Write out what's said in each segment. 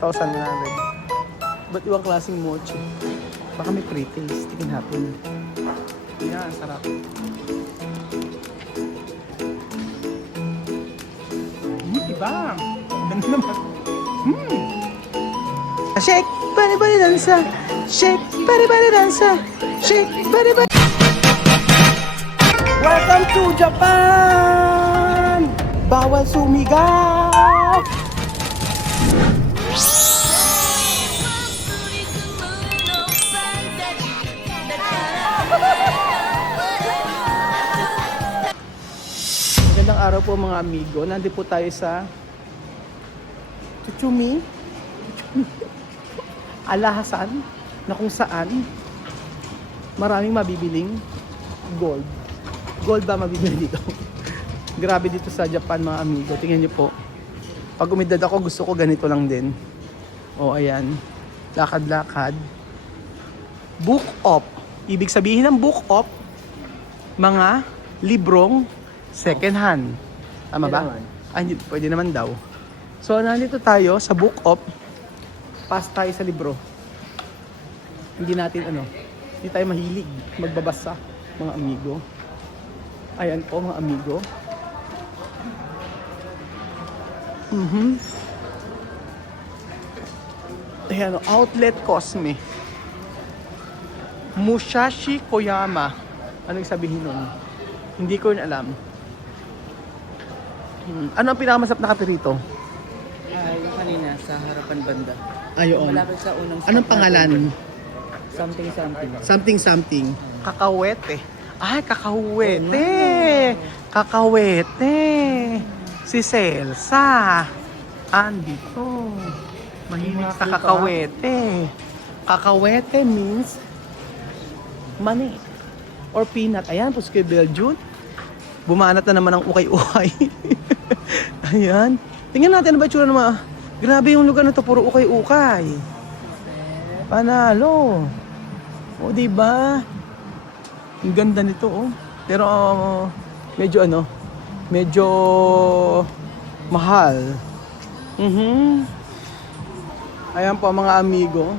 1,100. Ba't ibang klaseng mochi? Baka may pre-taste. Tingin natin. Yan, sarap. Iba. Ganda naman. Shake, bari bari dansa. Shake, bari bari dansa. Shake, bari bari. Welcome to Japan! Bawal sumigaw! Magandang araw po mga amigo. Nandito po tayo sa Tsuchumi Alhazen, na kung saan maraming mabibiling gold. Gold ba mabibili dito? Grabe dito sa Japan mga amigo. Tingnan nyo po. Pag umidad ako, gusto ko ganito lang din. O ayan. Lakad-lakad. Book off. Ibig sabihin ng book off, mga librong second hand. Tama ba? Ay, pwede naman daw. So, nandito tayo sa book off. Pass tayo sa libro. Hindi tayo mahilig magbabasa, mga amigo. Ayan po, mga amigo. Ayan, Outlet Cosme. Musashi Koyama. Anong sabihin nun? Hindi ko rin alam. Ano ang pinakamasarap na kape rito? Yung kanina sa harapan banda. Ayoon. Malapit sa unang Anong stop pangalan? Something. Something. Kakawete. Ay, kakawete. Kakawete. Si Celsa. Andito. Mahilig sa kakawete. Kakawete means money or peanut. Ayan, Puskoy Belgium. Bumanat na naman ang ukay-ukay. Ayan. Tingnan natin ano ba itsura ng mga... Grabe yung lugar na to, puro ukay-ukay. Panalo. O, diba? Ang ganda nito, oh. Pero, medyo mahal. Ayan po mga amigo.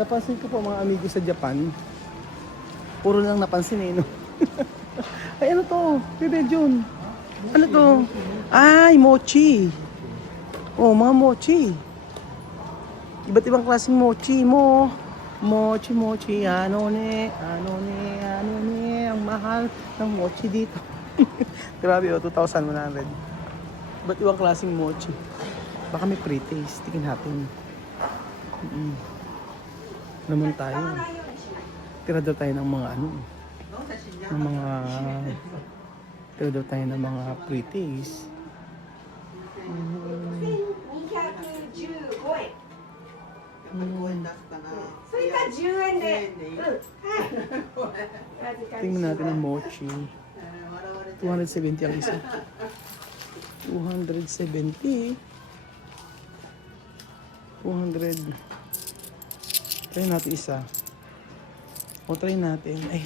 Napansin ko po mga amigo sa Japan. Puro lang napansin no? Ay, ano to? Bebe Jun. Ano to? Ay, mochi. Oh, mga mochi. Iba't ibang klaseng mochi mo. Mochi. Ano ne. Ang mahal ng mochi dito. Grabe, 2,100. Iba't ibang klaseng mochi. Baka may pre-taste. Tingin natin. Naman tayo. Tira daw tayo ng mga pre-taste. 10円で。 Tingnan natin ang mochi. 270 ang isa. 270. 200. Try natin isa. O try natin. Ay,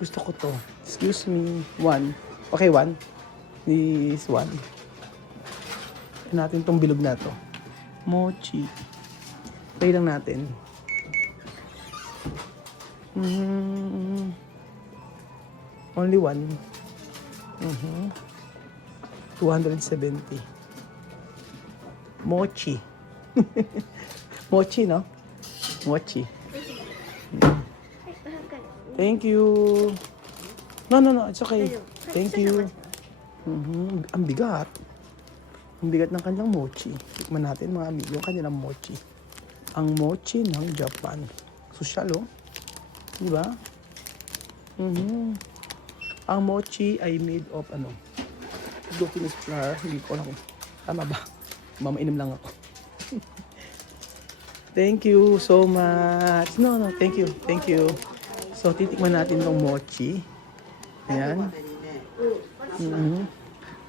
gusto ko to. Excuse me. 1. Okay, 1. This 1. Try natin tong bilog na to. Mochi. Try lang natin. Only 1. 270. Mochi. Mochi, no? Mochi. Thank you. No. It's okay. Thank you. Ang bigat. Ang bigat ng kanyang mochi. Tikman natin mga amigo yung kanilang mochi. Ang mochi ng Japan. Social, oh. Diba? Ang mochi ay made of glutinous flour. Hindi ko alam kung tama ba. Mamainom lang ako. Thank you so much. No, thank you. So, titikman natin tong mochi. Ayan.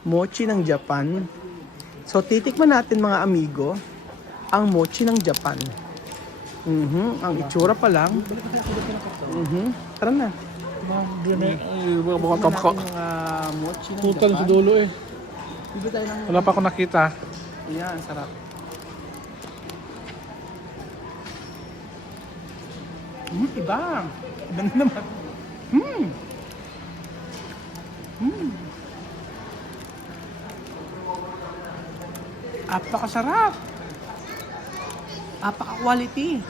Mochi ng Japan. So, titikman natin mga amigo ang mochi ng Japan. Ang itsura pa lang. Tara na. Mga tamka. Mochi ng Tutal sa Japan. dulo eh. Bibili tayo ng Wala pa ako nakita. Ayan, sarap. Iba. Iba na naman. Apakasarap. Apaka-quality.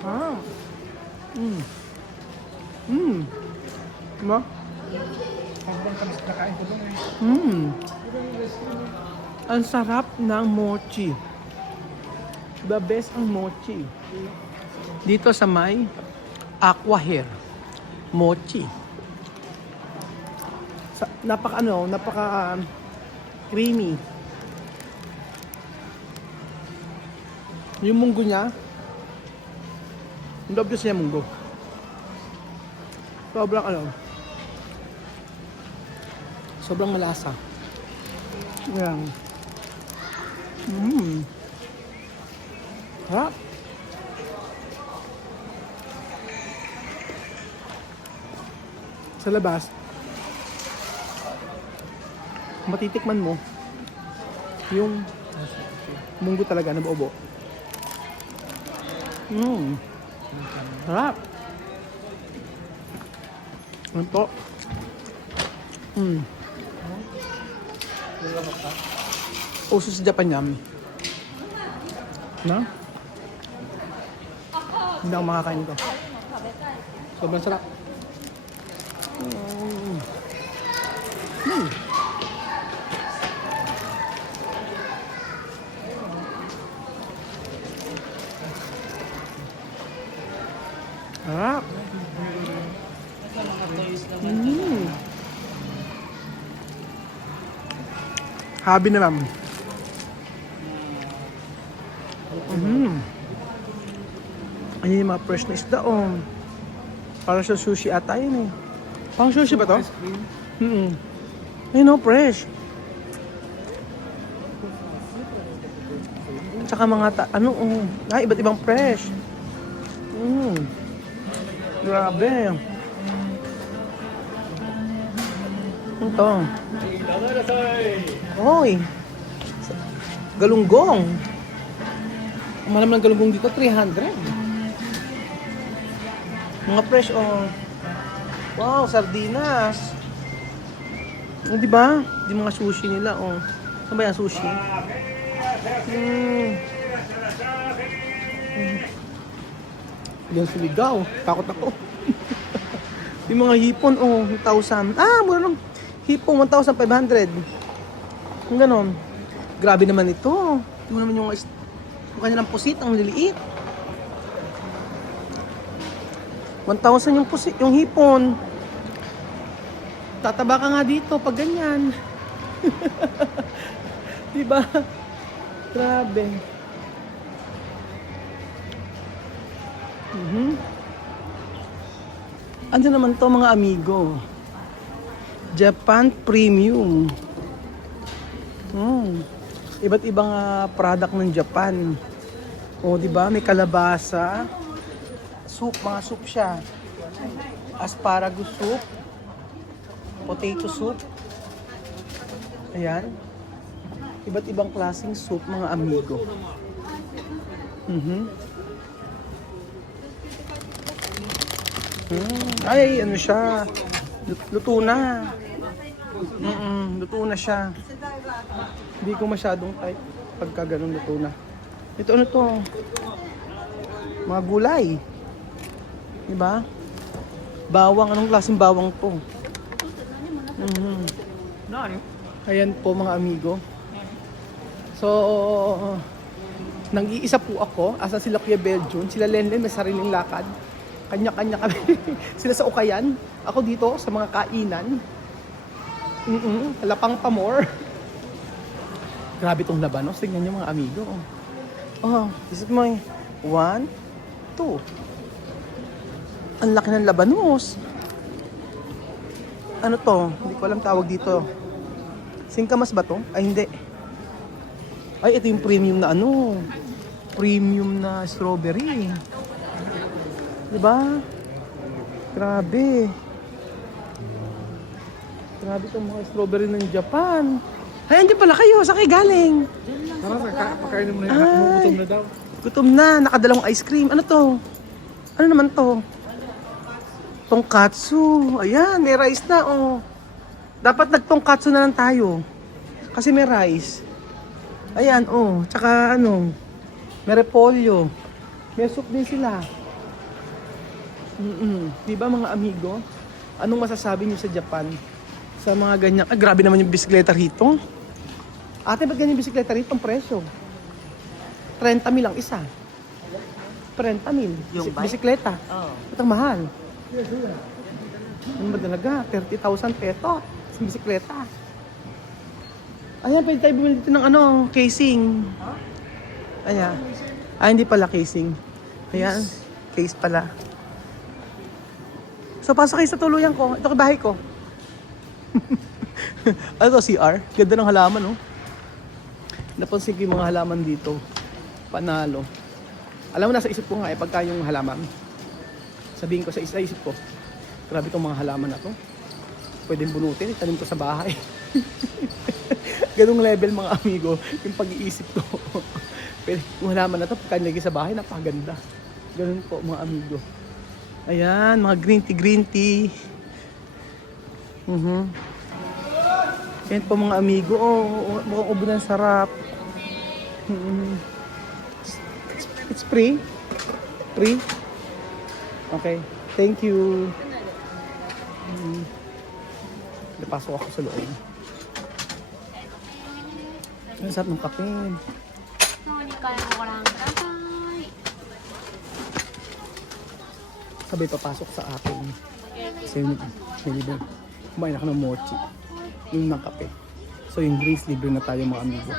Sarap. Diba? Habang kami nakain ko doon eh. Ang sarap ng mochi. The best ang mochi. Dito sa may Aqua Hair. Mochi. Napaka creamy. Yung munggo niya, ang obvious niya munggo. Sobrang malasa. Yan. Harap. Sa labas, matitikman mo yung munggo talaga na buo-buo. Harap. Ano to? Uso sa Japan yan. Na? Hindi ako makakain ito. Sobrang sarap. Sarap. Habi na lang. Ayun yung mga fresh na isda, oh. Para sa sushi ata yun, eh. Pang sushi ba to? Ayun, oh, fresh. Tsaka mga iba't ibang fresh. Grabe. Ito. Oy. Galunggong. Malam ng galunggong dito, 300. Mga fresh, oh. Wow, sardinas. Oh, di ba? Di mga sushi nila, oh. Saan ba yan, sushi? Yan suligaw. Takot ako. Yung mga hipon, oh, 1,000. Mura lang. Hipon, 1,500. Yung ganon. Grabe naman ito. Tingnan naman yung kanilang pusit, ang liliit. 1,000 yung pusit, yung hipon. Tataba ka nga dito pag ganyan. Diba? Grabe. Ano naman to mga amigo? Japan Premium. Iba't ibang product ng Japan. O, di ba? May kalabasa. Soup, mga soup siya. Asparagus soup. Potato soup. Ayan. Iba't ibang klaseng soup, mga amigo. Ay, ano siya? Luto na. Luto na siya. Hindi ko masyadong type pagka ganun luto na. Ito ano to? Mga gulay. Diba? Bawang, anong klaseng bawang to? Ayan po mga amigo. So, nang-iisa po ako. Asa sila Kuya Belgium. Sila Lenlen may sariling lakad. Kanya-kanya kami. Sila sa Ukayan. Ako dito sa mga kainan. Lapang Pamor. Grabe tong labanos. Tingnan niyo mga amigo. Oh, this is my 1, 2. Ang laki ng labanos. Ano to? Hindi ko alam tawag dito. Singkamas ba to? Ay, hindi. Ay, ito yung premium na ano. Premium na strawberry. Diba? Grabe. Grabe itong mga strawberry ng Japan. Ay, andyan pala kayo. Saan kayo galing? Tara, pakainin mo na yung Ay. anak mo. Gutom na daw. Gutom na. Nakadalawang ice cream. Ano to? Ano naman to? Tongkatsu. Ayan, may rice na. Oh. Dapat nagtongkatsu na lang tayo. Kasi may rice. Ayan, oh. Tsaka ano, may repolyo. May soup din sila. Di ba mga amigo? Anong masasabi niyo sa Japan? Sa mga ganyan. Ah, grabe naman yung bisikleta rito. Ate, ba't ganyan yung bisikleta rito? Ang presyo. 30 mil ang isa. 30 mil. Yung bike? Bisikleta. Oo. Ba't ang mahal? Ano ba talaga? 30,000 peso sa bisikleta. Ayan, pwede tayo bumili dito ng ano, casing. Ayan. Ah, hindi pala casing. Ayan, case pala. So, pasok kayo sa tuluyan ko. Ito kay bahay ko. Ano to, CR? Ganda ng halaman, no? Napansin ko yung mga halaman dito. Panalo. Alam mo, nasa isip ko nga pagka yung halaman. Sabihin ko sa isip ko, grabe itong mga halaman na to. Pwedeng bunutin, itanim ko sa bahay. Ganong level mga amigo, yung pag-iisip ko. Pero yung halaman na to, pagka nilagay sa bahay, napakaganda. Ganun po mga amigo. Ayan, mga green tea. Ayan po mga amigo. Oh, mukhang ubo ng sarap. It's free? Free? Okay. Thank you. Napasok ako sa loob. Ang sarap ng kape. の2階もご覧ください。 Sabay papasok sa atin. Kasi libre. Kumain ako ng mochi. Yung ng kape. So yung drinks, libre na tayo mga amigo.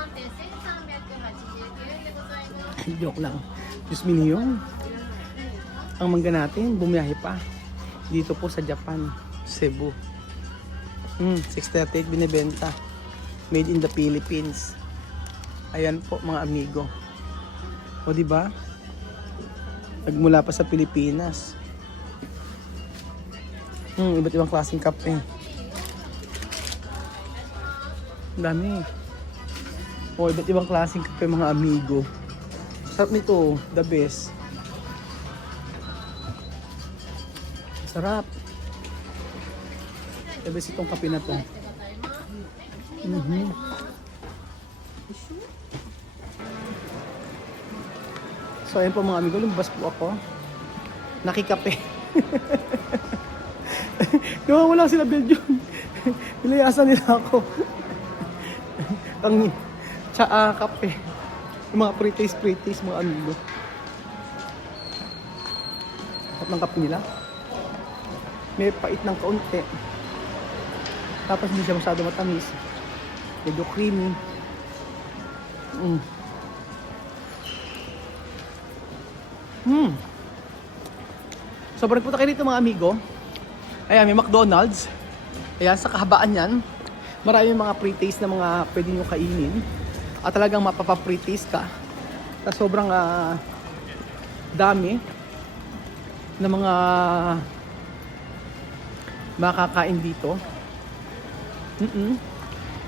Joke lang. Diyos mini yun. Ang mangga natin, bumiyahe pa. Dito po sa Japan, Cebu. 638 binibenta. Made in the Philippines. Ayan po mga amigo. O di ba? Nagmula pa sa Pilipinas. Iba't ibang klaseng kape. Ang dami. O, iba't ibang klaseng kape mga amigo. Sarap nito, the best. Sarap. The best itong kape na to. So ayun po mga amigo, lumabas po ako. Nakikape. Wala sila Belgium. Nilayasan nila ako. Ang kape. Yung mga pre-taste mga amigo. At ng kape nila. May pait ng kaunti. Tapos hindi siya masyado matamis. Medyo creamy. So balik po tayo dito mga amigo. Ayan, may McDonald's. Ayan, sa kahabaan yan. Maraming mga pre-taste na mga pwede nyo kainin. At talagang mapapa-pre-taste ka. Sa sobrang dami na mga makakain dito.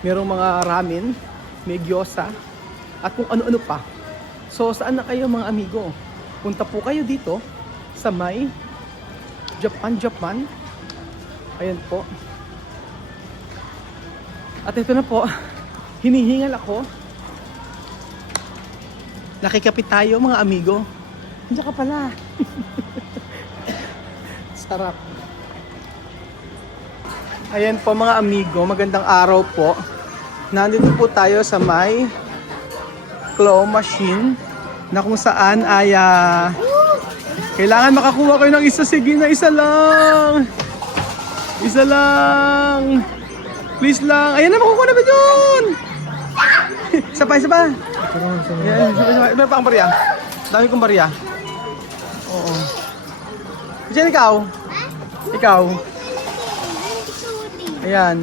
Merong mga ramen, may gyoza, at kung ano-ano pa. So saan na kayo mga amigo? Punta po kayo dito sa may Japan. Ayan po. At ito na po, hinihingal ako. Nakikapit tayo mga amigo. Diyan ka pala. Sarap. Ayan po mga amigo, magandang araw po. Nandito po tayo sa may claw machine na kung saan ay kailangan makakuha kayo ng isa. Sige na, isa lang. Isa lang. Please lang. Ayan na, makukuha na ba dyan? Isa pa. Ayan, isa. Meron pa akong barya. Dami kong barya. Oo. Diyan ikaw. Ikaw. Ayan.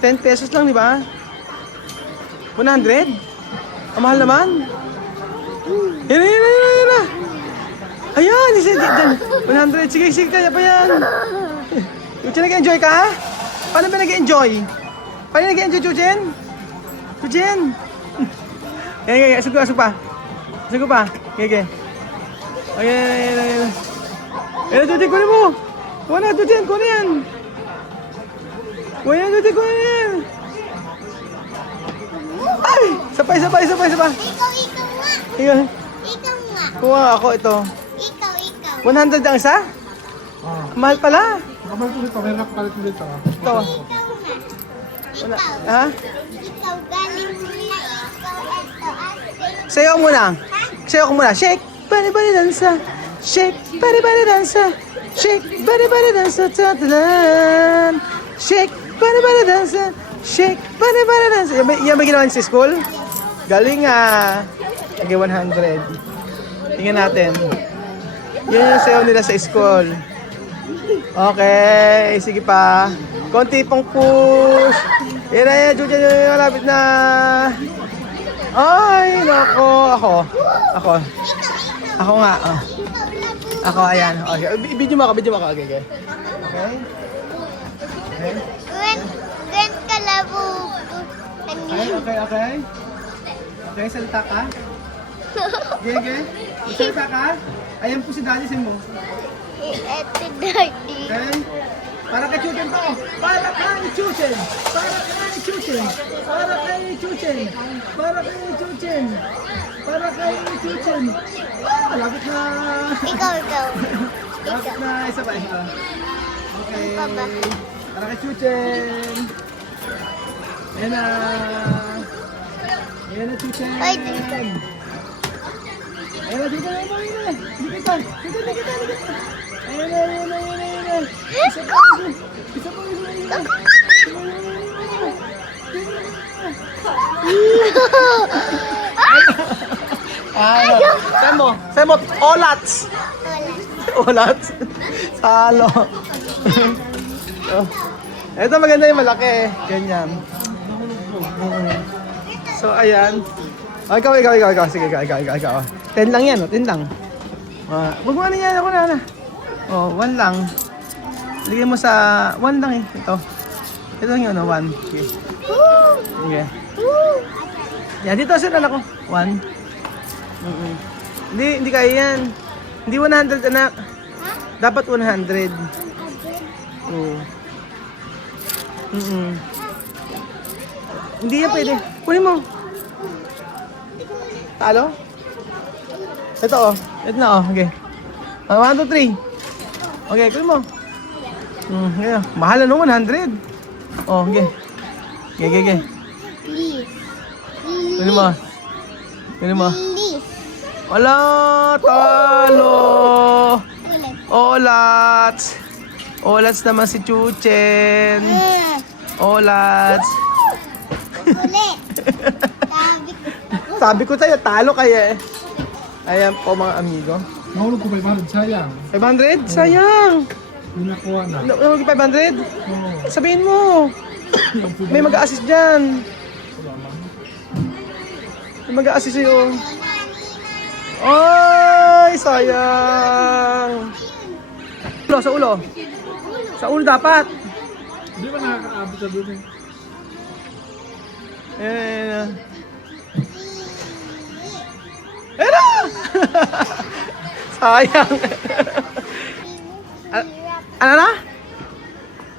10 pesos lang, di ba? 100? Ang mahal naman. Yan na. Ayan, isa dyan. 100. Sige, kaya pa yan. Enjoy ka, ha? Paano ba nag-enjoy? Paano nag-enjoy, Chuchen? Chuchen! Sige, asog pa. Asog pa. Sige. Ayan. Chuchen, kunin mo. Wala, Chuchen, kunin yan. Kunin yan, Chuchen, kunin yan. Ay! Sabay. Ikaw nga. Ikaw. Ikaw nga. Kuha ako ito. Ikaw. 100 ang isa? Mahal pala. Kapal ko dito, may nakapalit mo dito. Ito. Ikaw. Ha? Ikaw galing muna. Ikaw ito. Ate. Sayo muna. Sayo ko muna. Shake, bari dansa. Shake, bari dansa. Shake, bari dansa. Tatalan. Shake, bari dansa. Shake, bari dansa. Yan ba ginawa sa school? Galing ah. Okay, 100. Tingnan natin. Yan yung sayo nila sa school. Okay, sige pa. Konti pang push. Yan, Jujan, malapit na. Ay, nako. Ako nga. Oh. Ako, ayan. Okay. Video mo ako. Okay. Gwen kalabog. Okay. Okay, salita ka. Okay. Salita ka. Ayan po si Daddy, sin mo. Ito daddy. Okay? Para kay Chuchen to. Para kay Chuchen. Malapit na. Ikaw. Malapit na. Isa pa. Okay. Pa ba? Para kay Chuchen. Ayan na, Chuchen. Ay, dito. Ayan na, dito. Dito. Ayan na. Isa pa. Semo, olats. Salo. Ito maganda yung malaki. Ganyan. So, ayan. Ikaw. Sige, ikaw. 10 lang yan, 10 lang. Huwag mo ano yan, ako na. 1 lang. Ligyan mo sa 1 lang eh. Ito lang yun, 1. Okay. Yan, dito sila anak ko. 1. Hindi kaya yan. Hindi 100 anak. Dapat 100. Oo. Hindi yan pwede. Kunin mo. Talo? Ito Ito na Okay. 1, 2, 3. Okay, kunin mo. Ganyan. Mahal na 100. Okay. Okay. Please. Kunin mo. Please. Wala, talo. Ulit. Olats naman si Chuchen. Olats. Ulit. Sabi ko sa'yo, talo kaya eh. Ayan po mga amigo. Nahulog ko 500, sayang. 500? Sayang. Hindi nakuha na. Nahulog 500? Oo. Sabihin mo. May mag-a-assist dyan. May mag-a-assist sa'yo. Ay, sayang. Sa ulo. Sa ulo dapat. Hindi ba nakakaabot sa doon eh? Ayan. Era! Sayang. Ano na?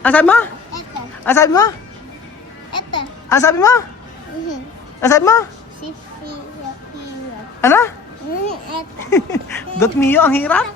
Ang sabi mo? Ito. Ang sabi mo? Ito. Ang sabi mo? Ang sabi mo? Si Fio. Ano? Ito. Dot mio, ang hirap.